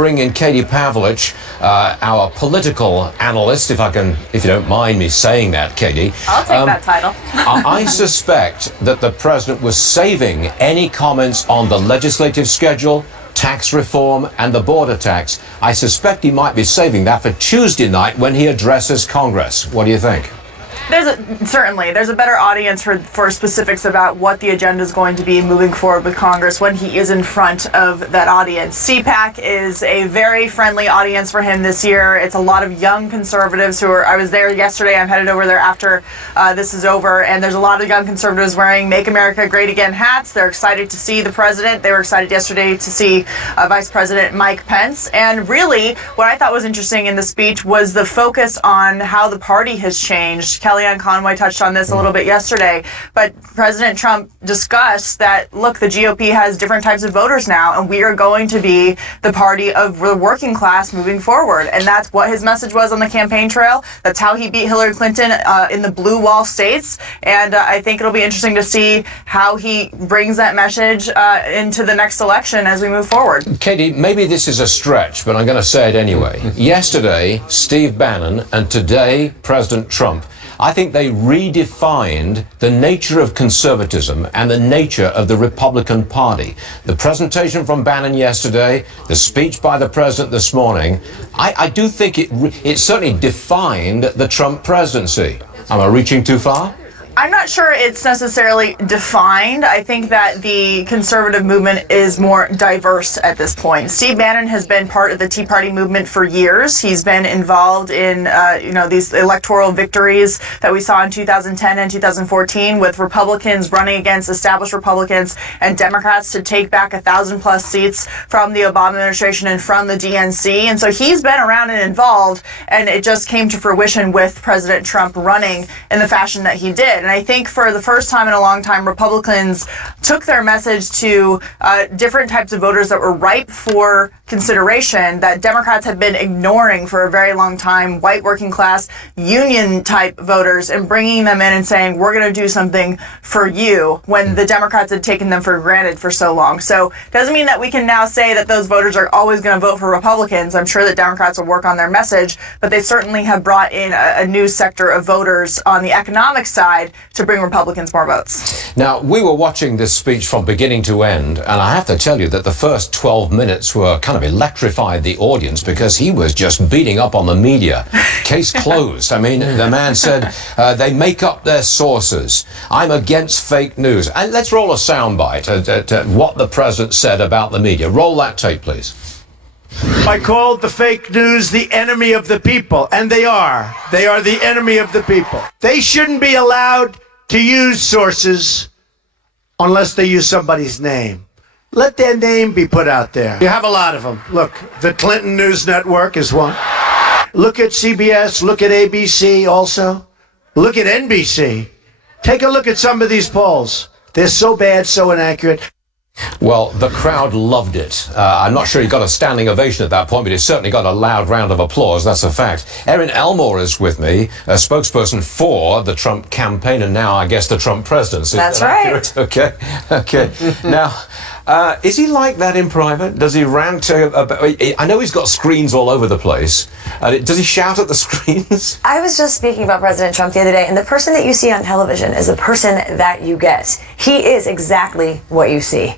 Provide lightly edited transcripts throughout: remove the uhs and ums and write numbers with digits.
Bring in Katie Pavlich, our political analyst, if you don't mind me saying that, Katie. I'll take that title. I suspect that the president was saving any comments on the legislative schedule, tax reform, and the border tax. I suspect he might be saving that for Tuesday night when he addresses Congress. What do you think? Certainly, there's a better audience for specifics about what the agenda is going to be moving forward with Congress when he is in front of that audience. CPAC is a very friendly audience for him this year. It's a lot of young conservatives I was there yesterday. I'm headed over there after this is over, and there's a lot of young conservatives wearing Make America Great Again hats. They're excited to see the president. They were excited yesterday to see Vice President Mike Pence. And really, what I thought was interesting in the speech was the focus on how the party has changed. Kellyanne Conway touched on this a little bit yesterday, but President Trump discussed that, look, the GOP has different types of voters now, and we are going to be the party of the working class moving forward. And that's what his message was on the campaign trail. That's how he beat Hillary Clinton in the blue wall states. And I think it'll be interesting to see how he brings that message into the next election as we move forward. Katie, maybe this is a stretch, but I'm going to say it anyway. Yesterday, Steve Bannon, and today, President Trump. I think they redefined the nature of conservatism and the nature of the Republican Party. The presentation from Bannon yesterday, the speech by the president this morning, I do think it certainly defined the Trump presidency. Am I reaching too far? I'm not sure it's necessarily defined. I think that the conservative movement is more diverse at this point. Steve Bannon has been part of the Tea Party movement for years. He's been involved in, these electoral victories that we saw in 2010 and 2014 with Republicans running against established Republicans and Democrats to take back 1,000+ seats from the Obama administration and from the DNC. And so he's been around and involved, and it just came to fruition with President Trump running in the fashion that he did. And I think for the first time in a long time, Republicans took their message to different types of voters that were ripe for consideration that Democrats had been ignoring for a very long time, white working class union type voters, and bringing them in and saying, we're going to do something for you, when the Democrats had taken them for granted for so long. So it doesn't mean that we can now say that those voters are always going to vote for Republicans. I'm sure that Democrats will work on their message, but they certainly have brought in a new sector of voters on the economic side to bring Republicans more votes. Now, we were watching this speech from beginning to end, and I have to tell you that the first 12 minutes were kind of electrified the audience because he was just beating up on the media. Case closed. I mean, the man said they make up their sources. I'm against fake news. And let's roll a soundbite at what the president said about the media. Roll that tape, please. I called the fake news the enemy of the people, and they are. They are the enemy of the people. They shouldn't be allowed to use sources unless they use somebody's name. Let their name be put out there. You have a lot of them. Look, the Clinton News Network is one. Look at CBS, look at ABC also. Look at NBC. Take a look at some of these polls. They're so bad, so inaccurate. Well, the crowd loved it. I'm not sure he got a standing ovation at that point, but he certainly got a loud round of applause. That's a fact. Erin Elmore is with me, a spokesperson for the Trump campaign and now, I guess, the Trump presidency. That's right. Okay. Now, is he like that in private? Does he rant? I know he's got screens all over the place. Does he shout at the screens? I was just speaking about President Trump the other day, and the person that you see on television is the person that you get. He is exactly what you see.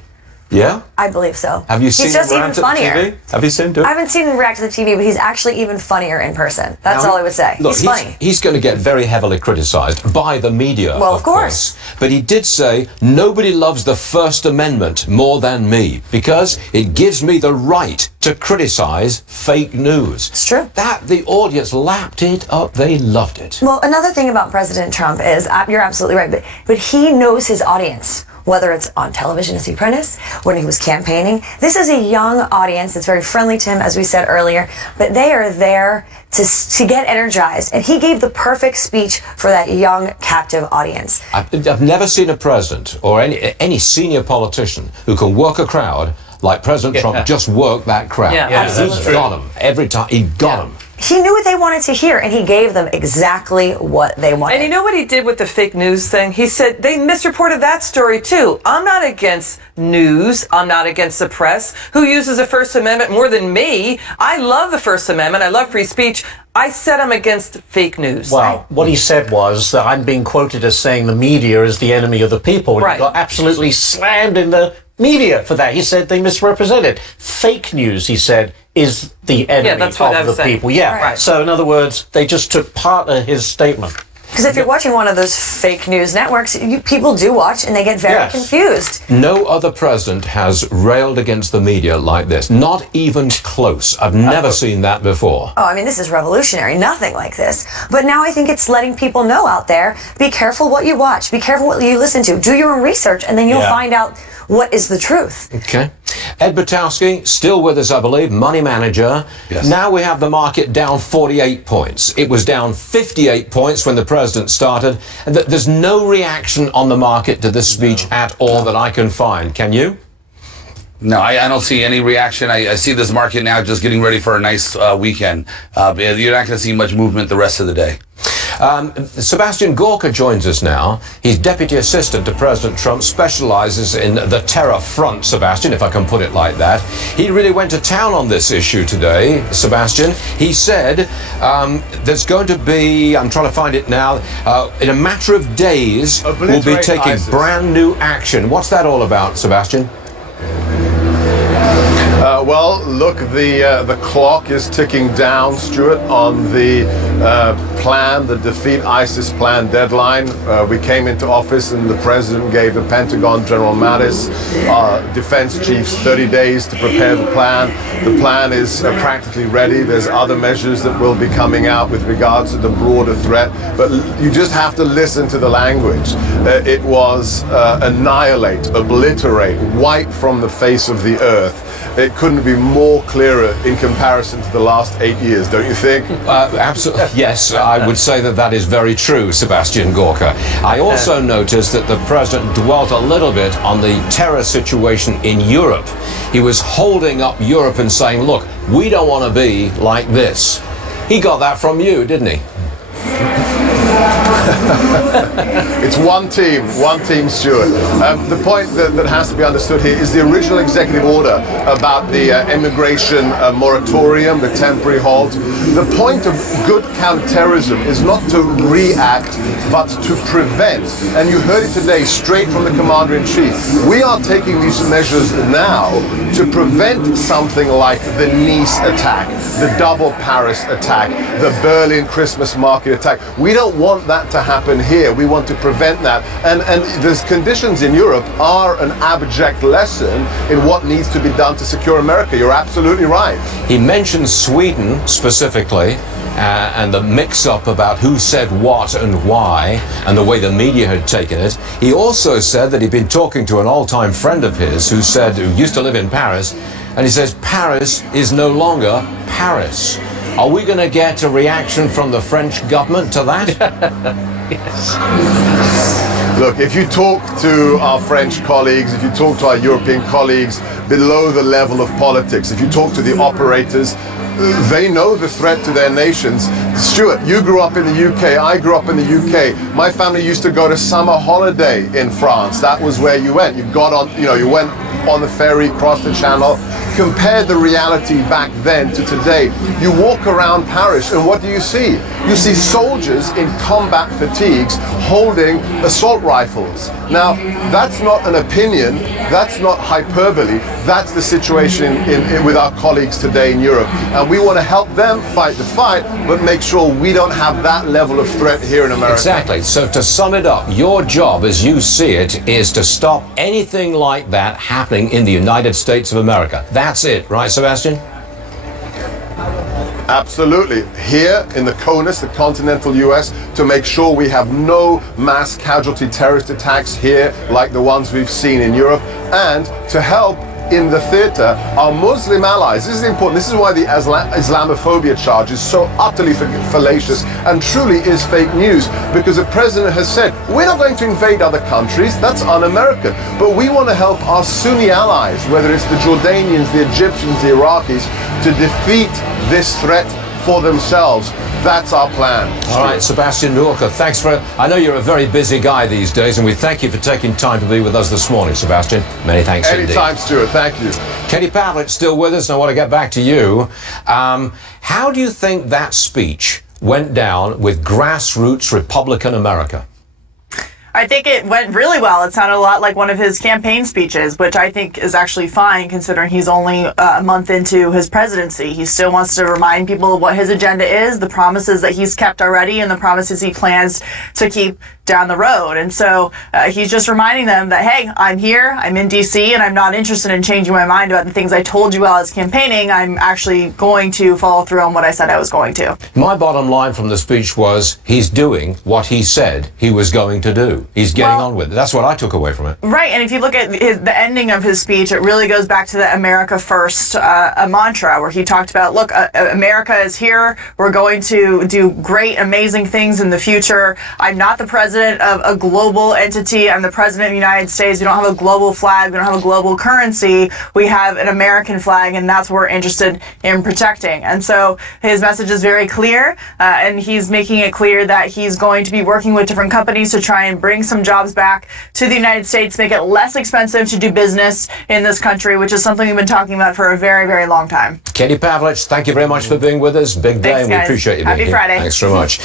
Yeah? I believe so. Have you seen him react to the TV? Have you seen him do it? I haven't seen him react to the TV, but he's actually even funnier in person. That's all I would say. Look, he's funny. He's going to get very heavily criticized by the media, well, of course. But he did say, nobody loves the First Amendment more than me because it gives me the right to criticize fake news. It's true. The audience lapped it up. They loved it. Well, another thing about President Trump is, you're absolutely right, but he knows his audience. Whether it's on television as The Apprentice, when he was campaigning. This is a young audience that's very friendly to him, as we said earlier, but they are there to get energized. And he gave the perfect speech for that young, captive audience. I've never seen a president or any senior politician who can work a crowd like President Trump just worked that crowd. Yeah, He got him every time. He got him. he knew what they wanted to hear, and he gave them exactly what they wanted. And you know what he did with the fake news thing? He said they misreported that story too. I'm not against news. I'm not against the press, who uses the First Amendment more than me. I love the First Amendment. I love free speech. I said I'm against fake news. Well, what he said was that I'm being quoted as saying the media is the enemy of the people. And Right. he got absolutely slammed in the media for that. He said they misrepresented. Fake news, he said, is the enemy that's what I of was the saying. people. Yeah. Right. So, in other words, they just took part of his statement. Because if you're watching one of those fake news networks, people do watch and they get very Yes. confused. No other president has railed against the media like this. Not even close. I've never seen that before. Oh, I mean, this is revolutionary. Nothing like this. But now I think it's letting people know out there, be careful what you watch, be careful what you listen to, do your own research, and then you'll find out what is the truth. Okay. Ed Butowski, still with us, I believe, money manager. Yes. Now we have the market down 48 points. It was down 58 points when the president started. And there's no reaction on the market to this speech at all that I can find. Can you? No, I don't see any reaction. I see this market now just getting ready for a nice weekend. You're not going to see much movement the rest of the day. Sebastian Gorka joins us now. He's deputy assistant to President Trump, specializes in the terror front, Sebastian, if I can put it like that. He really went to town on this issue today, Sebastian. He said there's going to be, I'm trying to find it now, in a matter of days, we'll be taking ISIS. brand new action. What's that all about, Sebastian? Well, look, the clock is ticking down, Stuart, on the plan, the Defeat ISIS plan deadline. We came into office and the president gave the Pentagon, General Mattis, defense chiefs 30 days to prepare the plan. The plan is practically ready. There's other measures that will be coming out with regards to the broader threat, but you just have to listen to the language. It was annihilate, obliterate, wipe from the face of the earth. It couldn't be more clearer in comparison to the last 8 years, don't you think? Absolutely. Yes, I would say that is very true, Sebastian Gorka. I also noticed that the president dwelt a little bit on the terror situation in Europe. He was holding up Europe and saying, look, we don't want to be like this. He got that from you, didn't he? It's one team, Stuart. The point that has to be understood here is the original executive order about the immigration moratorium, the temporary halt. The point of good counterterrorism is not to react, but to prevent. And you heard it today straight from the Commander-in-Chief. We are taking these measures now to prevent something like the Nice attack, the double Paris attack, the Berlin Christmas market attack. We don't want that to happen here. We want to prevent that. And the conditions in Europe are an abject lesson in what needs to be done to secure America. You're absolutely right. He mentioned Sweden specifically, and the mix-up about who said what and why, and the way the media had taken it. He also said that he'd been talking to an all-time friend of his who used to live in Paris, and he says Paris is no longer Paris. Are we going to get a reaction from the French government to that? Yes. Look, if you talk to our French colleagues, if you talk to our European colleagues below the level of politics, if you talk to the operators, they know the threat to their nations. Stuart, you grew up in the UK, I grew up in the UK. My family used to go to summer holiday in France. That was where you went. You got on, you went on the ferry, crossed the channel. Compare the reality back then to today. You walk around Paris and what do you see? You see soldiers in combat fatigues holding assault rifles. Now, that's not an opinion, that's not hyperbole, that's the situation with our colleagues today in Europe. And we want to help them fight the fight, but make sure we don't have that level of threat here in America. Exactly. So to sum it up, your job as you see it is to stop anything like that happening in the United States of America. That's it, right, Sebastian? Absolutely. Here in the CONUS, the continental US, to make sure we have no mass casualty terrorist attacks here like the ones we've seen in Europe, and to help in the theater our Muslim allies. This is important. This is why the Islamophobia charge is so utterly fallacious and truly is fake news, because the president has said we're not going to invade other countries, that's un-American, but we want to help our Sunni allies, whether it's the Jordanians, the Egyptians, the Iraqis, to defeat this threat for themselves. That's our plan. All right, Sebastian Gorka, thanks for... I know you're a very busy guy these days, and we thank you for taking time to be with us this morning, Sebastian. Many thanks indeed. Anytime, Stuart. Thank you. Katie Pavlich still with us, and I want to get back to you. How do you think that speech went down with grassroots Republican America? I think it went really well. It sounded a lot like one of his campaign speeches, which I think is actually fine considering he's only a month into his presidency. He still wants to remind people of what his agenda is, the promises that he's kept already, and the promises he plans to keep down the road. And so he's just reminding them that, hey, I'm here, I'm in D.C., and I'm not interested in changing my mind about the things I told you while I was campaigning. I'm actually going to follow through on what I said I was going to. My bottom line from the speech was he's doing what he said he was going to do. He's getting on with it. That's what I took away from it. Right, and if you look at the ending of his speech, it really goes back to the America First a mantra, where he talked about, look, America is here. We're going to do great, amazing things in the future. I'm not the president of a global entity. I'm the president of the United States. We don't have a global flag. We don't have a global currency. We have an American flag, and that's what we're interested in protecting. And so his message is very clear, and he's making it clear that he's going to be working with different companies to try and bring some jobs back to the United States, make it less expensive to do business in this country, which is something we've been talking about for a very, very long time. Katie Pavlich, thank you very much for being with us. Big day, Thanks, and we guys. appreciate you being Happy here. Friday. Thanks so much.